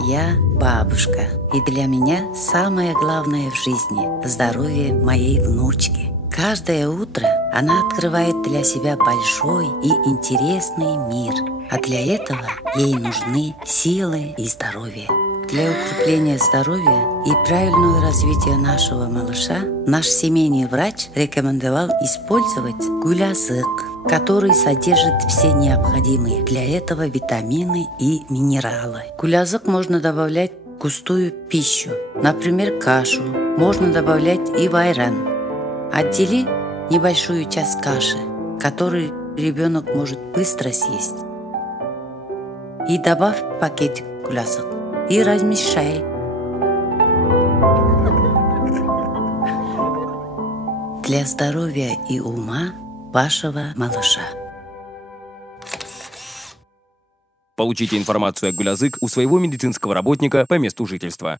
Я бабушка, и для меня самое главное в жизни – здоровье моей внучки. Каждое утро она открывает для себя большой и интересный мир, а для этого ей нужны силы и здоровье. Для укрепления здоровья и правильного развития нашего малыша наш семейный врач рекомендовал использовать гулясык, который содержит все необходимые для этого витамины и минералы. Гулясык можно добавлять в густую пищу, например, кашу. Можно добавлять и в айран. Отдели небольшую часть каши, которую ребенок может быстро съесть, и добавь в пакетик гулясык и размешай. Для здоровья и ума вашего малыша. Получите информацию о гулясык у своего медицинского работника по месту жительства.